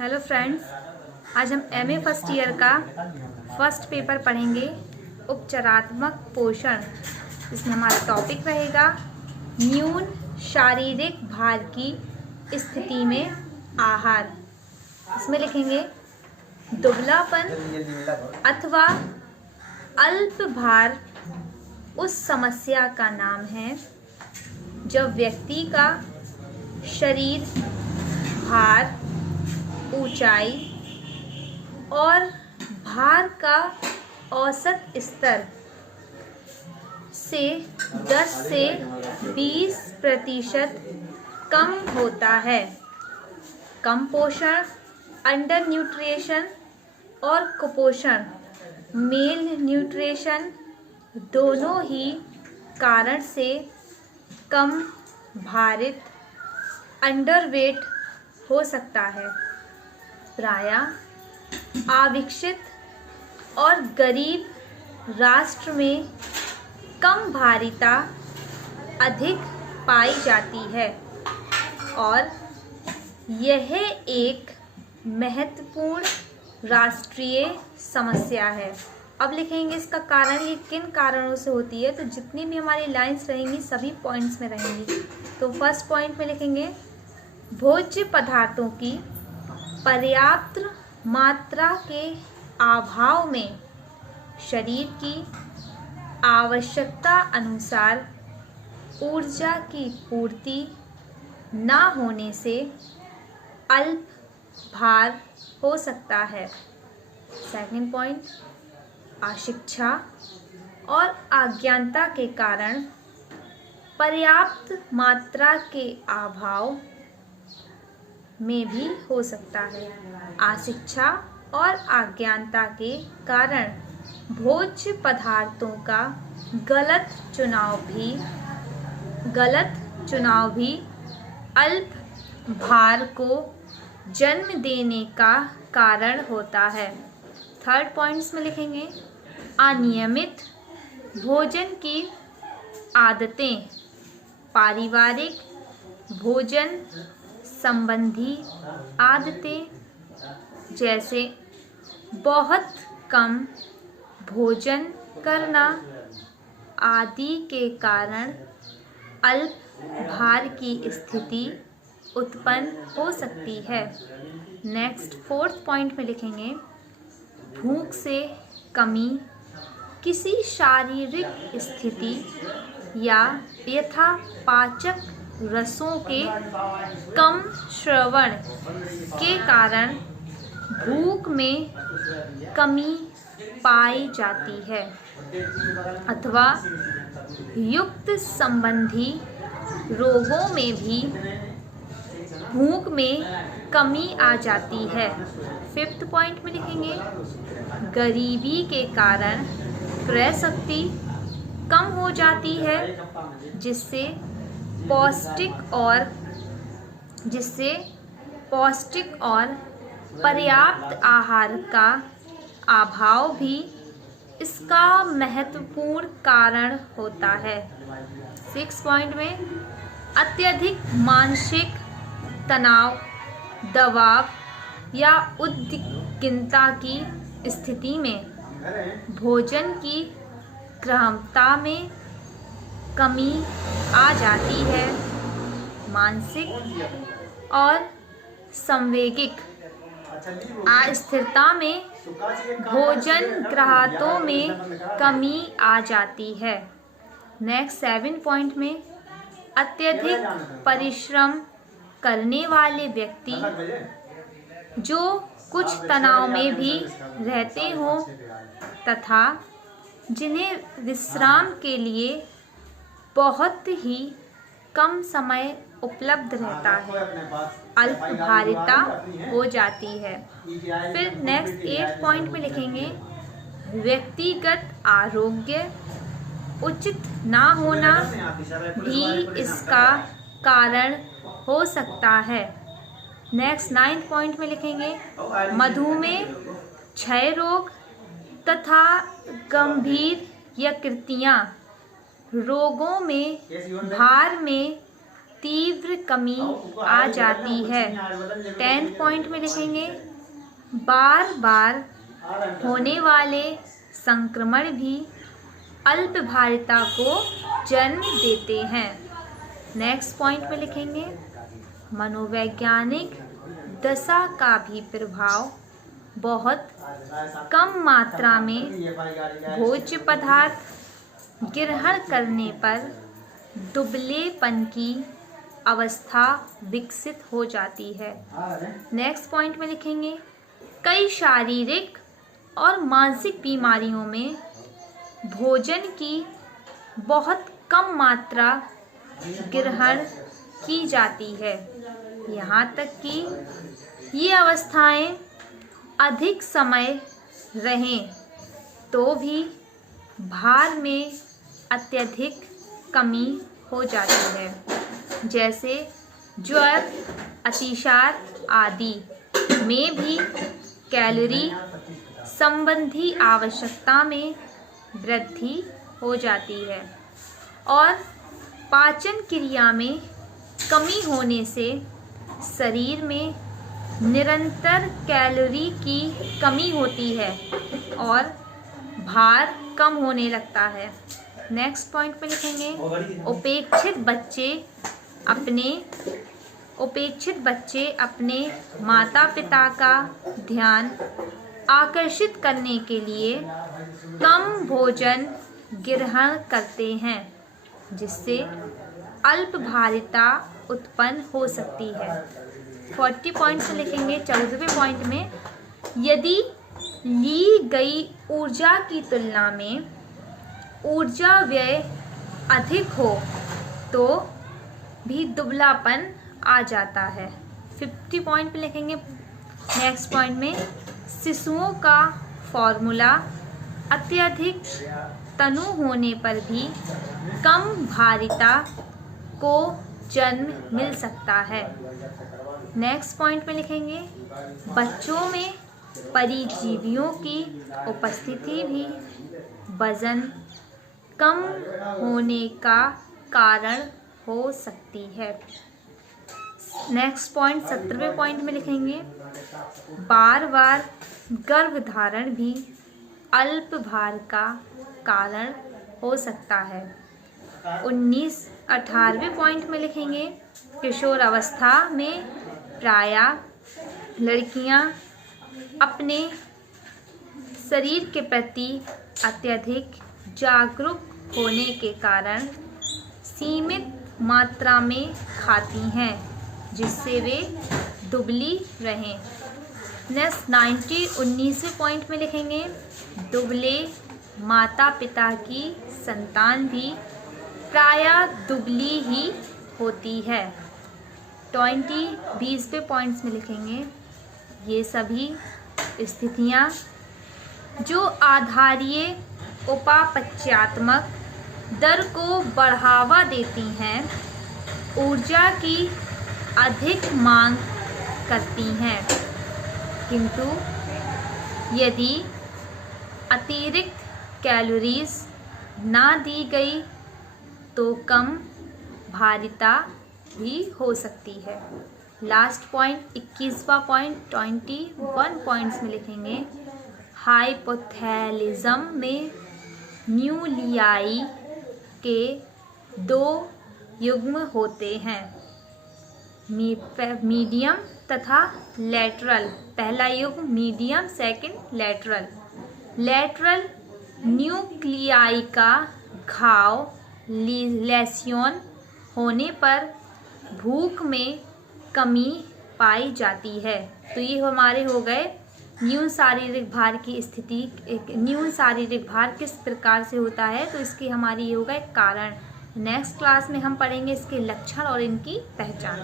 Hello friends, आज हम MA first year का फर्स्ट पेपर पढ़ेंगे उपचारात्मक पोषण। इसमें हमारा टॉपिक रहेगा न्यून शारीरिक भार की स्थिति में आहार। इसमें लिखेंगे दुबलापन अथवा अल्प भार उस समस्या का नाम है जब व्यक्ति का शरीर भार, ऊंचाई और भार का औसत स्तर से 10 से 20% कम होता है। कम पोषण, अंडर न्यूट्रिशन और कुपोषण, मेल न्यूट्रिशन दोनों ही कारण से कम भारित अंडरवेट हो सकता है। प्रायः अविकसित और गरीब राष्ट्र में कम भारिता अधिक पाई जाती है और यह एक महत्वपूर्ण राष्ट्रीय समस्या है। अब लिखेंगे इसका कारण, ये किन कारणों से होती है। तो जितनी भी हमारी लाइंस रहेंगी सभी पॉइंट्स में रहेंगी। तो फर्स्ट पॉइंट में लिखेंगे भोज्य पदार्थों की पर्याप्त मात्रा के अभाव में शरीर की आवश्यकता अनुसार ऊर्जा की पूर्ति न होने से अल्प भार हो सकता है। सेकंड पॉइंट, अशिक्षा और अज्ञानता के कारण पर्याप्त मात्रा के अभाव में भी हो सकता है। अशिक्षा और अज्ञानता के कारण भोज्य पदार्थों का गलत चुनाव भी अल्प भार को जन्म देने का कारण होता है। थर्ड पॉइंट्स में लिखेंगे अनियमित भोजन की आदतें, पारिवारिक भोजन संबंधी आदतें जैसे बहुत कम भोजन करना आदि के कारण अल्प भार की स्थिति उत्पन्न हो सकती है। नेक्स्ट फोर्थ पॉइंट में लिखेंगे भूख से कमी किसी शारीरिक स्थिति या यथापाचक रसों के कम श्रवण के कारण भूख में कमी पाई जाती है अथवा युक्त संबंधी रोगों में भी भूख में कमी आ जाती है। फिफ्थ पॉइंट में लिखेंगे गरीबी के कारण क्रय शक्ति कम हो जाती है जिससे पौष्टिक और पर्याप्त आहार का अभाव भी इसका महत्वपूर्ण कारण होता है। सिक्स पॉइंट में अत्यधिक मानसिक तनाव, दबाव या उद्विग्नता की स्थिति में भोजन की ग्राह्यता में कमी आ जाती है। मानसिक और संवेगिक अस्थिरता में भोजन ग्राह्यता में कमी आ जाती है। नेक्स्ट 7 पॉइंट में अत्यधिक परिश्रम करने वाले व्यक्ति जो कुछ तनाव में भी रहते हों तथा जिन्हें विश्राम के लिए बहुत ही कम समय उपलब्ध रहता है, अल्प भारिता हो जाती है। फिर नेक्स्ट 8 पॉइंट में लिखेंगे व्यक्तिगत आरोग्य उचित ना होना भी इसका कारण हो सकता है। नेक्स्ट 9 पॉइंट में लिखेंगे मधुमेह, क्षय रोग तथा गंभीर यकृतीय रोगों में भार में तीव्र कमी आ जाती है। 10 पॉइंट में लिखेंगे बार बार होने वाले संक्रमण भी अल्पभारिता को जन्म देते हैं। नेक्स्ट पॉइंट में लिखेंगे मनोवैज्ञानिक दशा का भी प्रभाव बहुत कम मात्रा में भोज्य पदार्थ ग्रहण करने पर दुबलेपन की अवस्था विकसित हो जाती है। नेक्स्ट पॉइंट में लिखेंगे कई शारीरिक और मानसिक बीमारियों में भोजन की बहुत कम मात्रा ग्रहण की जाती है, यहाँ तक कि ये अवस्थाएं अधिक समय रहें तो भी भार में अत्यधिक कमी हो जाती है। जैसे ज्वर, अतिसार आदि में भी कैलोरी संबंधी आवश्यकता में वृद्धि हो जाती है और पाचन क्रिया में कमी होने से शरीर में निरंतर कैलोरी की कमी होती है और भार कम होने लगता है। नेक्स्ट पॉइंट पे लिखेंगे उपेक्षित बच्चे अपने माता पिता का ध्यान आकर्षित करने के लिए कम भोजन ग्रहण करते हैं, जिससे अल्पभारिता उत्पन्न हो सकती है। 40 पॉइंट से लिखेंगे 14वें पॉइंट में यदि ली गई ऊर्जा की तुलना में ऊर्जा व्यय अधिक हो तो भी दुबलापन आ जाता है। 50 पॉइंट पे लिखेंगे नेक्स्ट पॉइंट में शिशुओं का फॉर्मूला अत्यधिक तनु होने पर भी कम भारिता को जन्म मिल सकता है। नेक्स्ट पॉइंट पे लिखेंगे बच्चों में परिजीवियों की उपस्थिति भी वजन कम होने का कारण हो सकती है। नेक्स्ट पॉइंट 17वें पॉइंट में लिखेंगे बार बार गर्भधारण भी अल्प भार का कारण हो सकता है। 18वें पॉइंट में लिखेंगे किशोर अवस्था में प्रायः लड़कियां अपने शरीर के प्रति अत्यधिक जागरूक होने के कारण सीमित मात्रा में खाती हैं, जिससे वे दुबली रहें। नेक्स्ट 19वें पॉइंट में लिखेंगे दुबले माता पिता की संतान भी प्रायः दुबली ही होती है। 20वें पॉइंट्स में लिखेंगे ये सभी स्थितियाँ जो आधारीय उपापचयात्मक दर को बढ़ावा देती हैं, ऊर्जा की अधिक मांग करती हैं, किंतु यदि अतिरिक्त कैलोरीज ना दी गई तो कम भारिता भी हो सकती है। लास्ट पॉइंट 21वां पॉइंट 21 पॉइंट्स में लिखेंगे हाइपोथैलिज्म में न्यूक्लियाई के 2 युग्म होते हैं, मीडियम तथा लेटरल। पहला युग्म medium, second lateral. Lateral nuclei का घाव लेसियन होने पर भूख में कमी पाई जाती है। तो ये हमारे हो गए न्यून शारीरिक भार की स्थिति। न्यून शारीरिक भार किस प्रकार से होता है, तो इसकी हमारी ये होगा एक कारण। नेक्स्ट क्लास में हम पढ़ेंगे इसके लक्षण और इनकी पहचान।